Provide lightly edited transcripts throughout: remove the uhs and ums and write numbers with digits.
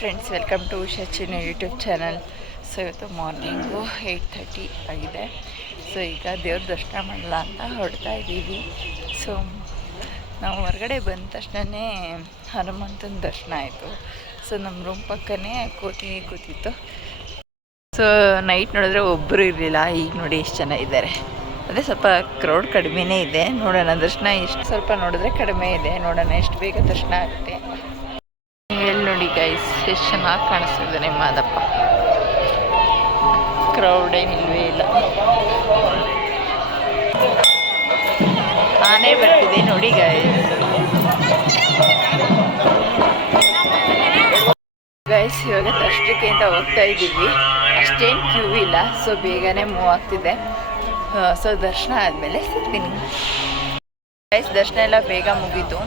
Friends, welcome to ಉಷಾಚಿನ YouTube channel. So ಇವತ್ತು morning 8:30 ಆಗಿದೆ. ಸೊ ಈಗ ದೇವ್ರ ದರ್ಶನ ಮಾಡಲ್ಲ ಅಂತ ಹೊರಡ್ತಾ ಇದ್ದೀವಿ. ಸೊ ನಾವು ಹೊರಗಡೆ ಬಂದ ತಕ್ಷಣವೇ ಹನುಮಂತನ ದರ್ಶನ ಆಯಿತು. ಸೊ ನಮ್ಮ ರೂಮ್ ಪಕ್ಕನೇ ಕೂತಿತ್ತು. ಸೊ ನೈಟ್ ನೋಡಿದ್ರೆ ಒಬ್ಬರು ಇರಲಿಲ್ಲ. ಈಗ ನೋಡಿ ಎಷ್ಟು ಜನ ಇದ್ದಾರೆ. ಅದೇ ಸ್ವಲ್ಪ ಕ್ರೌಡ್ ಕಡಿಮೆನೇ ಇದೆ. ನೋಡೋಣ ದರ್ಶನ ಎಷ್ಟು ಸ್ವಲ್ಪ ನೋಡಿದ್ರೆ ಕಡಿಮೆ ಇದೆ. ನೋಡೋಣ ಎಷ್ಟು ಬೇಗ ದರ್ಶನ ಆಗುತ್ತೆ. ಎಲ್ಲಿ ನೋಡಿ ಗೈಸ್, ಎಷ್ಟು ಚೆನ್ನಾಗಿ ಕಾಣಿಸ್ತಿದ್ದಾನೆ ಮಾದಪ್ಪ. ಕ್ರೌಡ್ ಏನಿಲ್ವೇ ಇಲ್ಲ. ಆನೆ ಬರ್ತಿದೆ ನೋಡಿ ಗೈಸ್ ಇವಾಗ ದರ್ಶನಕ್ಕೆ ಅಂತ ಹೋಗ್ತಾ ಇದ್ದೀವಿ. ಅಷ್ಟೇನು ಕ್ಯೂ ಇಲ್ಲ. ಸೊ ಬೇಗನೆ ಮೂವ್ ಆಗ್ತಿದೆ. ಸೊ ದರ್ಶನ ಆದಮೇಲೆ ಸಿಗ್ತೀನಿ ಗೈಸ್. ದರ್ಶನ ಎಲ್ಲ ಬೇಗ ಮುಗೀತು.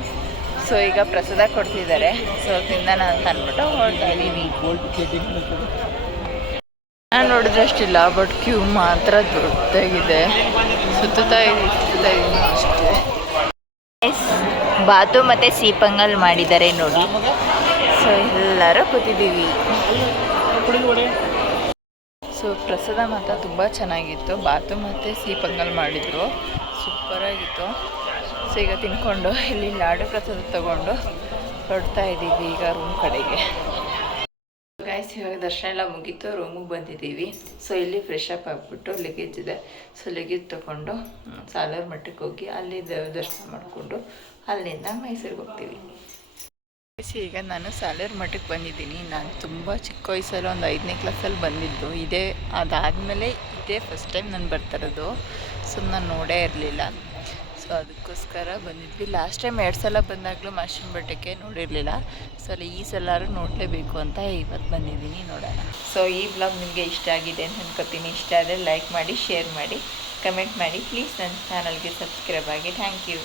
ಸೊ ಈಗ ಪ್ರಸಾದ ಕೊಡ್ತಿದ್ದಾರೆ. ಸೊ ತಿಂದಾನ ಅಂತ ಅಂದ್ಬಿಟ್ಟು ಹೊರಡ್ತಾ ಇದ್ದೀವಿ. ನಾನು ನೋಡಿದ್ರಷ್ಟಿಲ್ಲ, ಬಟ್ ಕ್ಯೂ ಮಾತ್ರ ದೊಡ್ಡದಾಗಿದೆ. ಸುತ್ತಾ ಇದ್ದೀನಿ ಅಷ್ಟೇ. ಬಾತು ಮತ್ತು ಸೀಪಂಗಲ್ ಮಾಡಿದ್ದಾರೆ ನೋಡಿ. ಸೊ ಎಲ್ಲರೂ ಕೂತಿದ್ದೀವಿ. ಸೊ ಪ್ರಸಾದ ಮಾತ್ರ ತುಂಬ ಚೆನ್ನಾಗಿತ್ತು. ಬಾತು ಮತ್ತು ಸೀಪಂಗಲ್ ಮಾಡಿದರು, ಸೂಪರಾಗಿತ್ತು. ಸೊ ಈಗ ತಿನ್ಕೊಂಡು ಇಲ್ಲಿ ಲಾಡು ಪ್ರಸಾದ ತೊಗೊಂಡು ಹೊರಡ್ತಾ ಇದ್ದೀವಿ ಈಗ ರೂಮ್ ಕಡೆಗೆ. ಗೈಸ್ ಇವಾಗ ದರ್ಶನ ಎಲ್ಲ ಮುಗೀತು, ರೂಮಿಗೆ ಬಂದಿದ್ದೀವಿ. ಸೊ ಇಲ್ಲಿ ಫ್ರೆಶ್ ಅಪ್ ಆಗಿಬಿಟ್ಟು ಲಗೇಜ್ ಇದೆ. ಸೊ ಲಗೇಜ್ ತೊಗೊಂಡು ಸಾಲೂರು ಮಠಕ್ಕೆ ಹೋಗಿ ಅಲ್ಲಿ ದರ್ಶನ ಮಾಡಿಕೊಂಡು ಅಲ್ಲಿಂದ ಮೈಸೂರಿಗೆ ಹೋಗ್ತೀವಿ. ಈಗ ನಾನು ಸಾಲೂರು ಮಠಕ್ಕೆ ಬಂದಿದ್ದೀನಿ. ನಾನು ತುಂಬ ಚಿಕ್ಕ ವಯಸ್ಸಲ್ಲಿ ಒಂದು 5ನೇ ಕ್ಲಾಸಲ್ಲಿ ಬಂದಿದ್ದು. ಅದಾದಮೇಲೆ ಇದೇ ಫಸ್ಟ್ ಟೈಮ್ ನಾನು ಬರ್ತಾಯಿರೋದು. ಸೊ ನಾನು ನೋಡೇ ಇರಲಿಲ್ಲ. ಸೊ ಅದಕ್ಕೋಸ್ಕರ ಬಂದಿದ್ವಿ. ಲಾಸ್ಟ್ ಟೈಮ್ 2 ಸಲ ಬಂದಾಗಲೂ ಮಾಶಿನ ಬೆಟ್ಟಕ್ಕೆ ನೋಡಿರಲಿಲ್ಲ. ಸೊ ಅಲ್ಲಿ ಈ ಸಲ ನೋಡಲೇಬೇಕು ಅಂತ ಇವತ್ತು ಬಂದಿದ್ದೀನಿ. ನೋಡೋಣ. ಸೊ ಈ ಬ್ಲಾಗ್ ನಿಮಗೆ ಇಷ್ಟ ಆಗಿದೆ ಅಂತ ಅನ್ಕೋತೀನಿ. ಇಷ್ಟ ಆದರೆ ಲೈಕ್ ಮಾಡಿ, ಶೇರ್ ಮಾಡಿ, ಕಮೆಂಟ್ ಮಾಡಿ. ಪ್ಲೀಸ್ ನನ್ನ ಚಾನಲ್ಗೆ ಸಬ್ಸ್ಕ್ರೈಬ್ ಆಗಿ. Thank you.